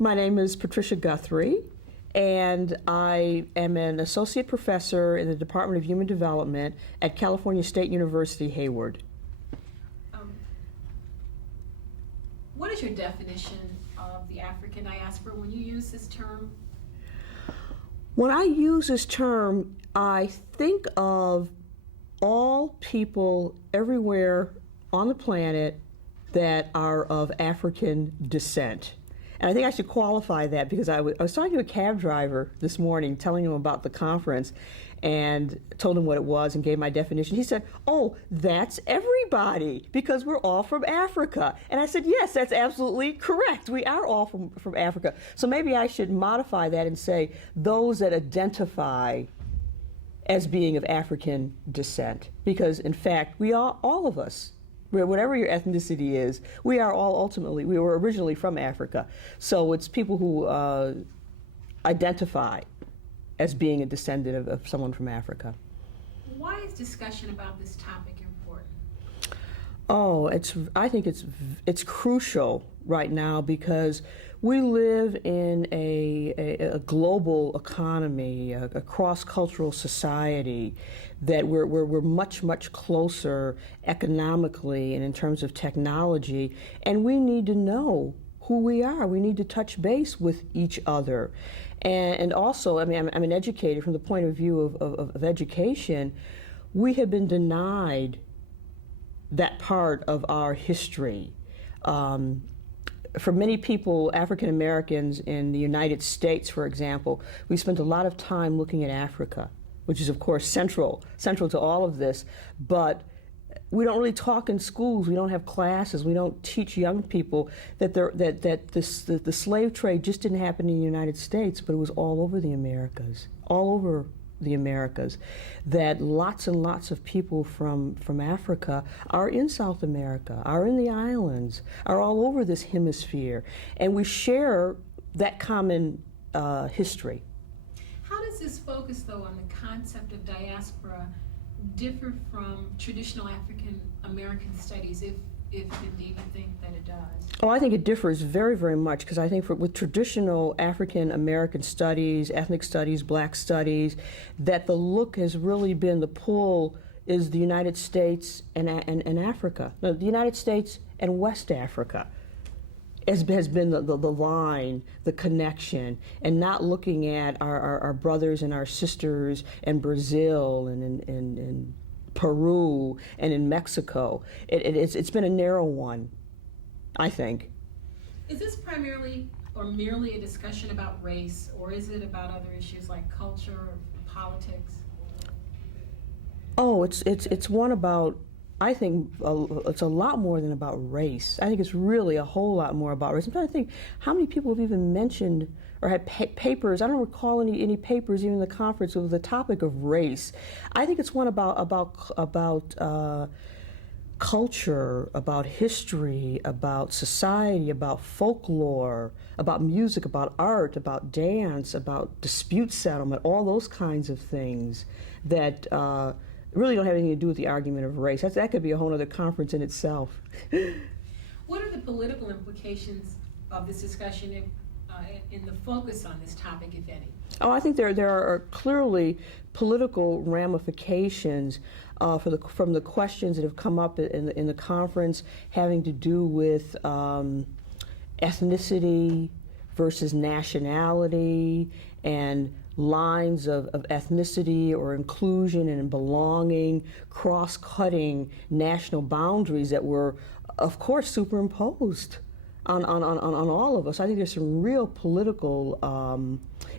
My name is Patricia Guthrie, and I am an associate professor in the Department of Human Development at California State University, Hayward. What is your definition of the African diaspora when you use this term? When I use this term, I think of all people everywhere on the planet that are of African descent. And I think I should qualify that because I was talking to a cab driver this morning, telling him about the conference, and told him what it was and gave my definition. He said, "Oh, that's everybody, because we're all from Africa." And I said, "Yes, that's absolutely correct. We are all from Africa." So maybe I should modify that and say those that identify as being of African descent, because in fact, we are, all of us, whatever your ethnicity is, we are all ultimately, we were originally from Africa. So it's people who identify as being a descendant of someone from Africa. Why is discussion about this topic important? Oh, I think it's crucial right now because we live in a global economy, a cross-cultural society, that we're much closer economically and in terms of technology, and we need to know who we are. We need to touch base with each other. And also, I mean, I'm an educator. From the point of view of education, we have been denied that part of our history. For many people, African Americans in the United States, for example, we spent a lot of time looking at Africa, which is of course central to all of this, but we don't really talk in schools. We don't have classes. We don't teach young people that the slave trade just didn't happen in the United States, but it was all over the Americas, all over the Americas, that lots and lots of people from Africa are in South America, are in the islands, are all over this hemisphere, and we share that common history. How does this focus, though, on the concept of diaspora differ from traditional African American studies, if indeed you think that it does? Oh, I think it differs very much, because I think with traditional African American studies, ethnic studies, black studies, that the look has really been, the pull is the United States and Africa. No, the United States and West Africa has been the line, the connection, and not looking at our brothers and our sisters in Brazil and in Peru and in Mexico. It's been a narrow one, I think. Is this primarily or merely a discussion about race, or is it about other issues like culture or politics? Oh, it's one about, I think it's a lot more than about race. I think it's really a whole lot more about race. I'm trying to think how many people have even mentioned or had papers. I don't recall any papers even in the conference with the topic of race. I think it's one about culture, about history, about society, about folklore, about music, about art, about dance, about dispute settlement, all those kinds of things that really don't have anything to do with the argument of race. That could be a whole other conference in itself. What are the political implications of this discussion in the focus on this topic, if any? Oh, I think there are clearly political ramifications from the questions that have come up in the conference, having to do with ethnicity versus nationality, and lines of ethnicity or inclusion and belonging, cross-cutting national boundaries that were, of course, superimposed on all of us. I think there's some real political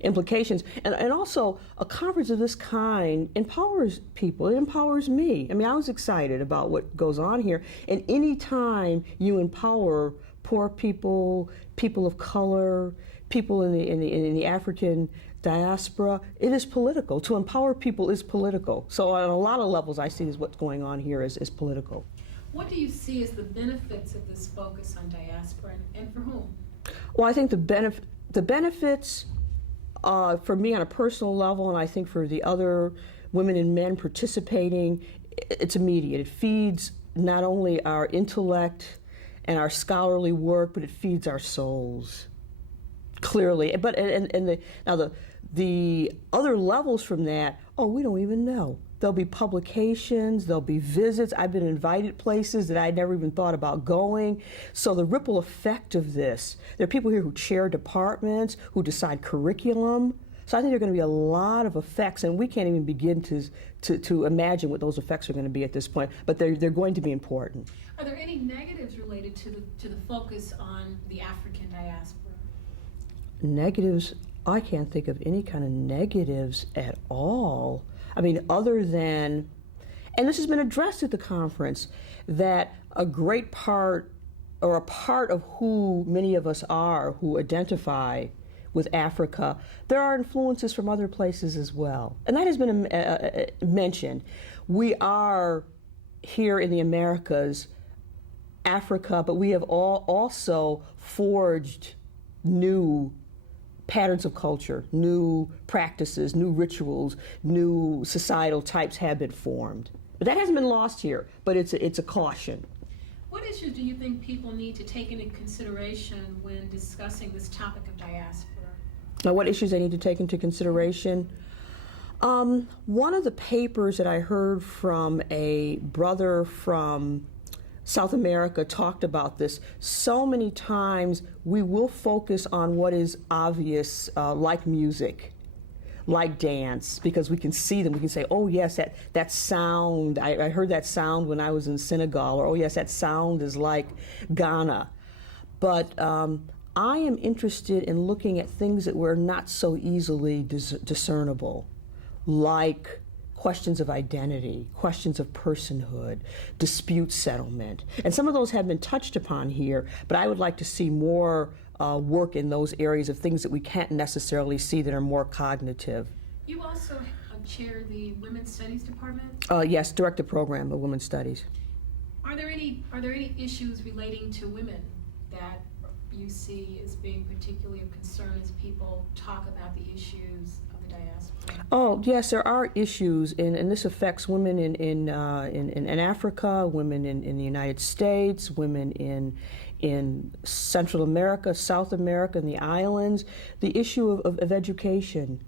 implications. And also, a conference of this kind empowers people. It empowers me. I mean, I was excited about what goes on here. And any time you empower poor people, people of color, people in the African diaspora, it is political. To empower people is political. So on a lot of levels, I see what's going on here is political. What do you see as the benefits of this focus on diaspora, and for whom? Well, I think the benefits for me on a personal level, and I think for the other women and men participating, it's immediate. It feeds not only our intellect and our scholarly work, but it feeds our souls. Clearly, but the other levels from that, oh, we don't even know. There'll be publications, there'll be visits. I've been invited places that I never even thought about going. So the ripple effect of this, there are people here who chair departments, who decide curriculum. So I think there are going to be a lot of effects, and we can't even begin to imagine what those effects are going to be at this point, but they're going to be important. Are there any negatives related to the focus on the African diaspora? Negatives, I can't think of any kind of negatives at all. I mean, other than, and this has been addressed at the conference, that a great part, or a part of who many of us are who identify with Africa, there are influences from other places as well. And that has been mentioned. We are here in the Americas, Africa, but we have also forged new patterns of culture, new practices, new rituals, new societal types have been formed. But that hasn't been lost here, but it's a caution. What issues do you think people need to take into consideration when discussing this topic of diaspora? Now, what issues I need to take into consideration? One of the papers that I heard from a brother from South America talked about this. So many times we will focus on what is obvious, like music, like dance, because we can see them. We can say, oh yes, that sound, I heard that sound when I was in Senegal, or oh yes, that sound is like Ghana. But I am interested in looking at things that were not so easily discernible, like questions of identity, questions of personhood, dispute settlement. And some of those have been touched upon here, but I would like to see more work in those areas of things that we can't necessarily see that are more cognitive. You also chair the Women's Studies Department? Yes, direct the program of Women's Studies. Are there any issues relating to women that you see as being particularly of concern as people talk about the issues of the diaspora? Oh yes, there are issues, and this affects women in Africa, women in the United States, women in Central America, South America, and the islands. The issue of education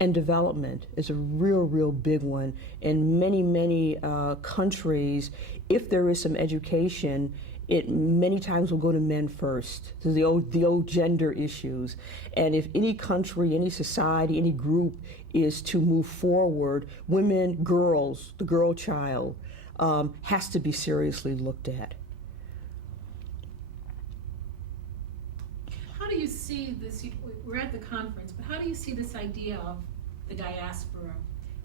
and development is a real big one. In many countries, if there is some education, it many times will go to men first. So the old gender issues. And if any country, any society, any group is to move forward, women, girls, the girl child, has to be seriously looked at. How do you see this, we're at the conference, but how do you see this idea of the diaspora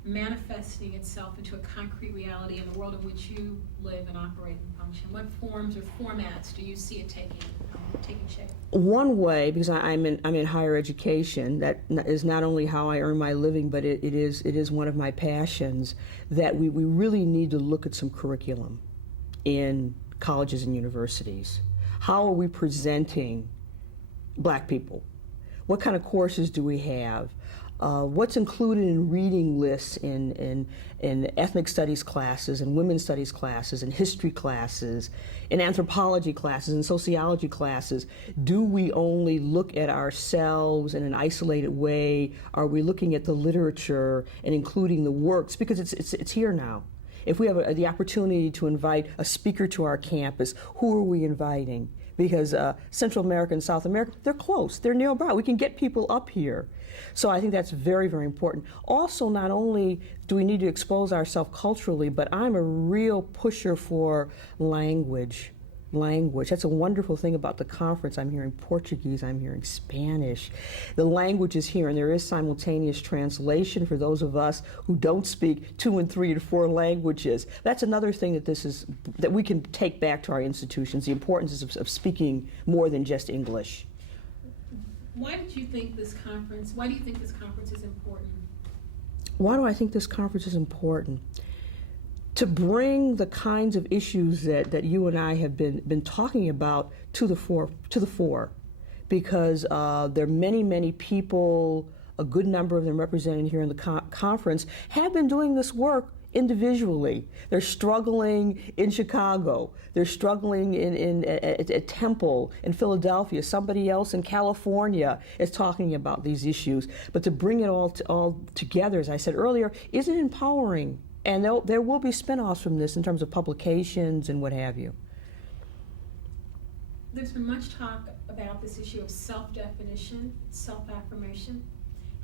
manifesting itself into a concrete reality in the world in which you live and operate and function? What forms or formats do you see it taking shape? One way, because I'm in higher education, that is not only how I earn my living, but it is one of my passions, that we really need to look at some curriculum in colleges and universities. How are we presenting Black people? What kind of courses do we have? What's included in reading lists in ethnic studies classes and women's studies classes and history classes, in anthropology classes and sociology classes? Do we only look at ourselves in an isolated way? Are we looking at the literature and including the works? Because it's here now. If we have the opportunity to invite a speaker to our campus, who are we inviting? Because Central America and South America, they're close, they're nearby. We can get people up here. So I think that's very important. Also, not only do we need to expose ourselves culturally, but I'm a real pusher for language. That's a wonderful thing about the conference. I'm hearing Portuguese, I'm hearing Spanish. The language is here, and there is simultaneous translation for those of us who don't speak 2 and 3 and 4 languages. That's another thing that we can take back to our institutions, the importance of speaking more than just English. Why do you think this conference is important? Why do I think this conference is important? To bring the kinds of issues that you and I have been talking about to the fore, because there are many people, a good number of them represented here in the conference, have been doing this work individually. They're struggling in Chicago. They're struggling at Temple in Philadelphia. Somebody else in California is talking about these issues. But to bring it all together, as I said earlier, isn't empowering. And there will be spinoffs from this in terms of publications and what have you. There's been much talk about this issue of self-definition, self-affirmation.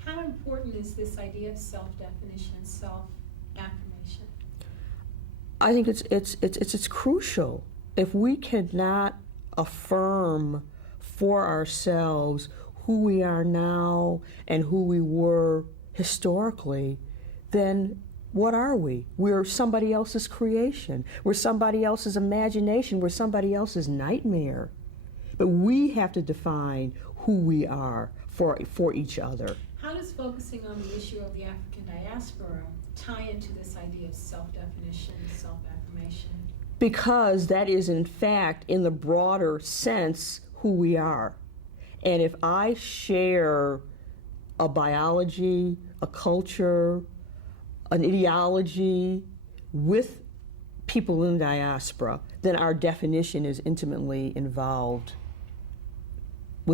How important is this idea of self-definition and self-affirmation? I think it's crucial. If we cannot affirm for ourselves who we are now and who we were historically, then what are we? We're somebody else's creation. We're somebody else's imagination. We're somebody else's nightmare. But we have to define who we are for each other. How does focusing on the issue of the African diaspora tie into this idea of self-definition, self-affirmation? Because that is, in fact, in the broader sense, who we are. And if I share a biology, a culture, an ideology with people in the diaspora, then our definition is intimately involved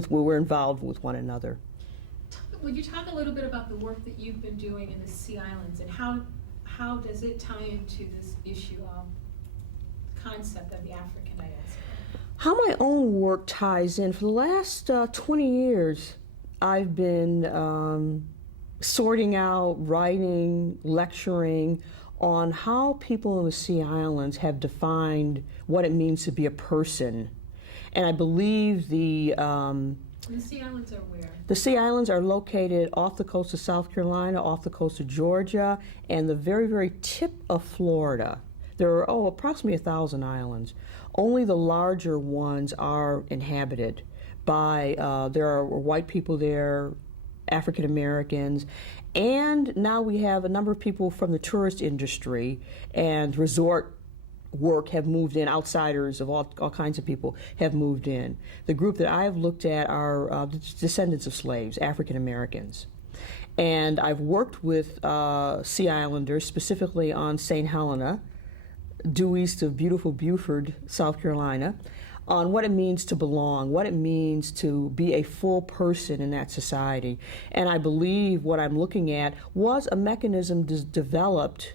we're involved with one another. Would you talk a little bit about the work that you've been doing in the Sea Islands, and how does it tie into this issue of concept of the African diaspora? How my own work ties in. For the last 20 years, I've been sorting out, writing, lecturing on how people in the Sea Islands have defined what it means to be a person. And I believe the Sea Islands are where? The Sea Islands are located off the coast of South Carolina, off the coast of Georgia, and the very, very tip of Florida. There are approximately 1,000 islands. Only the larger ones are inhabited by, there are white people there, African Americans, and now we have a number of people from the tourist industry and resort work have moved in. Outsiders of all kinds of people have moved in. The group that I've looked at are descendants of slaves, African Americans. And I've worked with Sea Islanders, specifically on St. Helena, due east of beautiful Beaufort, South Carolina, on what it means to belong, what it means to be a full person in that society. And I believe what I'm looking at was a mechanism developed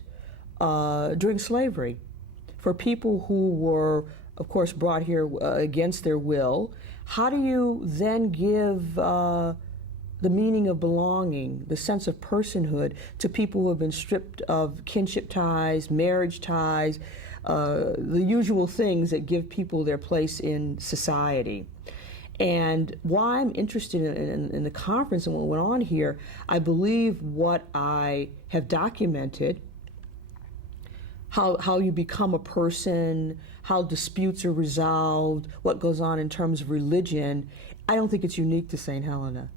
during slavery for people who were, of course, brought here against their will. How do you then give the meaning of belonging, the sense of personhood, to people who have been stripped of kinship ties, marriage ties, the usual things that give people their place in society? And why I'm interested in the conference and what went on here, I believe what I have documented, how you become a person, how disputes are resolved, what goes on in terms of religion, I don't think it's unique to St. Helena.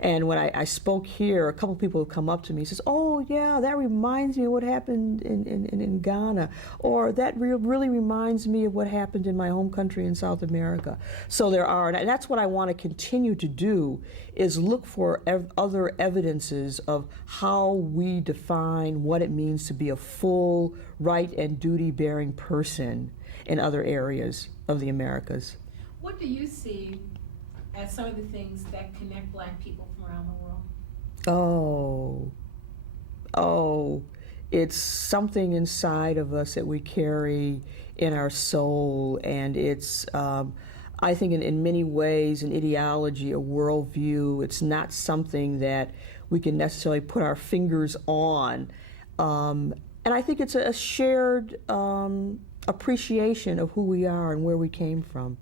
And when I spoke here, a couple people have come up to me and says, "Oh yeah, that reminds me of what happened in Ghana," or "That really reminds me of what happened in my home country in South America." So there are, and that's what I want to continue to do, is look for other evidences of how we define what it means to be a full right and duty-bearing person in other areas of the Americas. What do you see as some of the things that connect Black people from around the world? It's something inside of us that we carry in our soul, and it's, I think in many ways, an ideology, a worldview. It's not something that we can necessarily put our fingers on. And I think it's a shared appreciation of who we are and where we came from.